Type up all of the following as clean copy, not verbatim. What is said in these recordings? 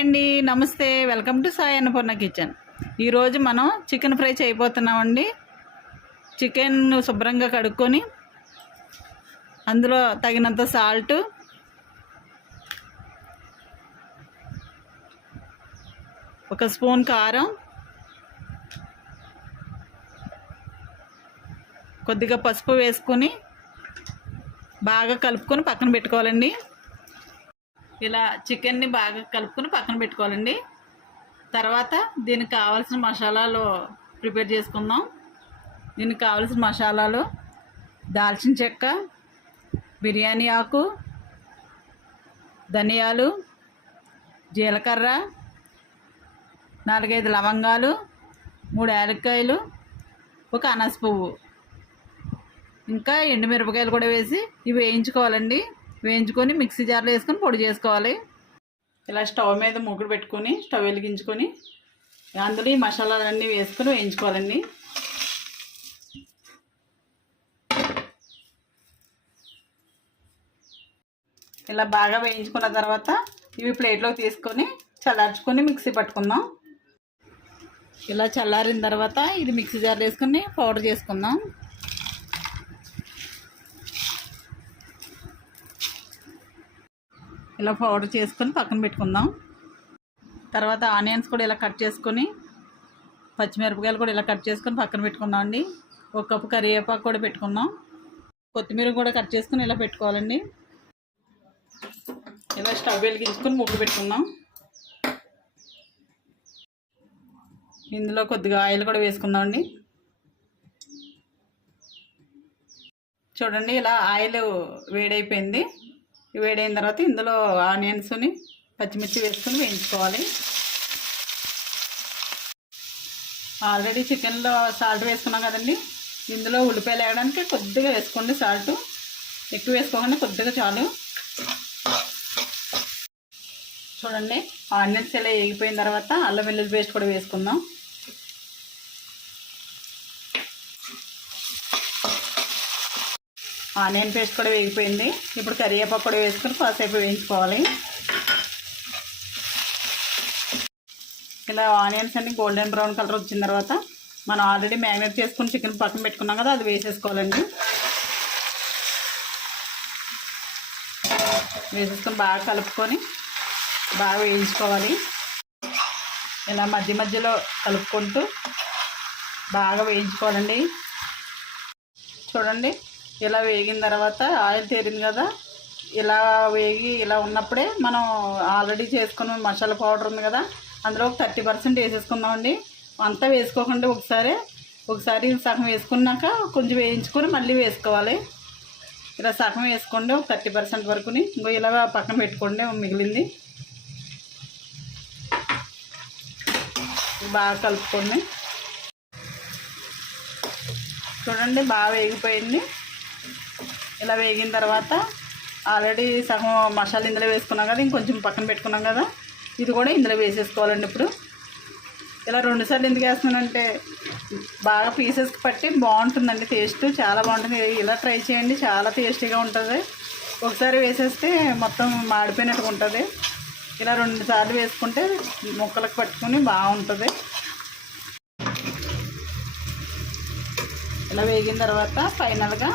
అండి, నమస్తే. Welcome to Sai Annapurna kitchen. ఈరోజు మనం చికెన్ ఫ్రై చేయబోతున్నామండి. చికెన్ శుభ్రంగా కడుక్కొని అందులో తగినంత సాల్ట్, ఒక స్పూన్ కారం, కొద్దిగా పసుపు వేసుకొని బాగా కలుపుకొని పక్కన పెట్టుకోవాలండి. ఇలా చికెన్ని బాగా కలుపుకొని పక్కన పెట్టుకోవాలండి. తర్వాత దీనికి కావాల్సిన మసాలాలు ప్రిపేర్ చేసుకుందాం. దీనికి కావాల్సిన మసాలాలు దాల్చిన చెక్క, బిర్యానీ ఆకు, ధనియాలు, జీలకర్ర, 4-5 లవంగాలు, 3 యాలక్కాయలు, ఒక అనాస పువ్వు, ఇంకా ఎండుమిరపకాయలు కూడా వేసి ఇవి వేయించుకోవాలండి. వేయించుకొని మిక్సీ జార్లో వేసుకొని పొడి చేసుకోవాలి. ఇలా స్టవ్ మీద మూకుడు పెట్టుకొని స్టవ్ వెలిగించుకొని అందులో ఈ మసాలాలన్నీ వేసుకొని వేయించుకోవాలండి. ఇలా బాగా వేయించుకున్న తర్వాత ఇవి ప్లేట్లోకి తీసుకొని చల్లార్చుకొని మిక్సీ పట్టుకుందాం. ఇలా చల్లారిన తర్వాత ఇది మిక్సీ జార్లో వేసుకొని పౌడర్ చేసుకుందాం. ఇలా పౌడర్ చేసుకొని పక్కన పెట్టుకుందాం. తర్వాత ఆనియన్స్ కూడా ఇలా కట్ చేసుకొని, పచ్చిమిరపకాయలు కూడా ఇలా కట్ చేసుకొని పక్కన పెట్టుకుందాం అండి. 1 కప్పు కరివేపాకు కూడా పెట్టుకుందాం. కొత్తిమీర కూడా కట్ చేసుకొని ఇలా పెట్టుకోవాలండి. ఇలా స్టవ్ వెలిగించుకొని ముగ్గు పెట్టుకుందాం. ఇందులో కొద్దిగా ఆయిల్ కూడా వేసుకుందాం అండి. చూడండి, ఇలా ఆయిల్ వేడైపోయింది. వేడైన తర్వాత ఇందులో ఆనియన్స్ని, పచ్చిమిర్చి వేసుకొని వేయించుకోవాలి. ఆల్రెడీ చికెన్లో సాల్ట్ వేసుకున్నాం కదండి. ఇందులో ఉల్లిపాయలు వేయడానికి కొద్దిగా వేసుకోండి. సాల్ట్ ఎక్కువ వేసుకోకుండా కొద్దిగా చాలు. చూడండి, ఆనియన్స్ ఇలా వేగిపోయిన తర్వాత అల్లం వెల్లుల్లి పేస్ట్ కూడా వేసుకుందాం. ఆనియన్ పేస్ట్ కూడా వేగిపోయింది. ఇప్పుడు కరివేపాకు కూడా వేసుకొని కాసేపు వేయించుకోవాలి. ఇలా ఆనియన్స్ అన్ని గోల్డెన్ బ్రౌన్ కలర్ వచ్చిన తర్వాత మనం ఆల్రెడీ మ్యారినేట్ చేసుకుని చికెన్ పక్కన పెట్టుకున్నాం కదా, అది వేసేసుకోవాలండి. వేసేసుకొని బాగా కలుపుకొని బాగా వేయించుకోవాలి. ఇలా మధ్య మధ్యలో కలుపుకుంటూ బాగా వేయించుకోవాలండి. చూడండి, ఇలా వేగిన తర్వాత ఆయిల్ తేరింది కదా, ఇలా వేగి ఇలా ఉన్నప్పుడే మనం ఆల్రెడీ చేసుకున్న మసాలా పౌడర్ ఉంది కదా, అందులో ఒక 30% వేసేసుకుందామండి. అంతా వేసుకోకుండా ఒకసారి సగం వేసుకున్నాక కొంచెం వేయించుకొని మళ్ళీ వేసుకోవాలి. ఇలా సగం వేసుకోండి, ఒక 30% వరకుని. ఇంకో ఇలా పక్కన పెట్టుకోండి మిగిలింది. బాగా కలుపుకోండి. చూడండి, బాగా వేగిపోయింది. ఇలా వేగిన తర్వాత ఆల్రెడీ సగం మసాలా ఇందులో వేసుకున్నాం కదా, ఇంకొంచెం పక్కన పెట్టుకున్నాం కదా, ఇది కూడా ఇందులో వేసేసుకోవాలండి. ఇప్పుడు ఇలా 2 సార్లు ఎందుకు వేస్తున్నానంటే బాగా పీసెస్కి పట్టి బాగుంటుందండి. టేస్ట్ చాలా బాగుంటుంది. ఇలా ట్రై చేయండి, చాలా టేస్టీగా ఉంటుంది. ఒకసారి వేసేస్తే మొత్తం మాడిపోయినట్టుగా ఉంటుంది. ఇలా 2 సార్లు వేసుకుంటే ముక్కలకు పట్టుకొని బాగుంటుంది. ఇలా వేగిన తర్వాత ఫైనల్గా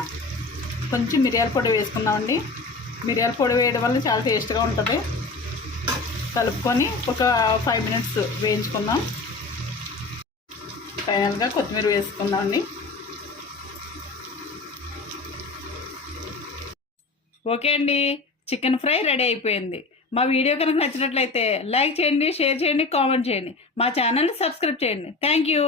కొంచెం మిరియాల పొడి వేసుకుందామండి. మిరియాల పొడి వేయడం వల్ల చాలా టేస్ట్గా ఉంటుంది. కలుపుకొని ఒక 5 మినిట్స్ వేయించుకుందాం. ఫైనల్గా కొత్తిమీర వేసుకుందామండి. ఓకే అండి, చికెన్ ఫ్రై రెడీ అయిపోయింది. మా వీడియో కనుక నచ్చినట్లయితే లైక్ చేయండి, షేర్ చేయండి, కామెంట్ చేయండి. మా ఛానల్ని సబ్స్క్రైబ్ చేయండి. Thank you.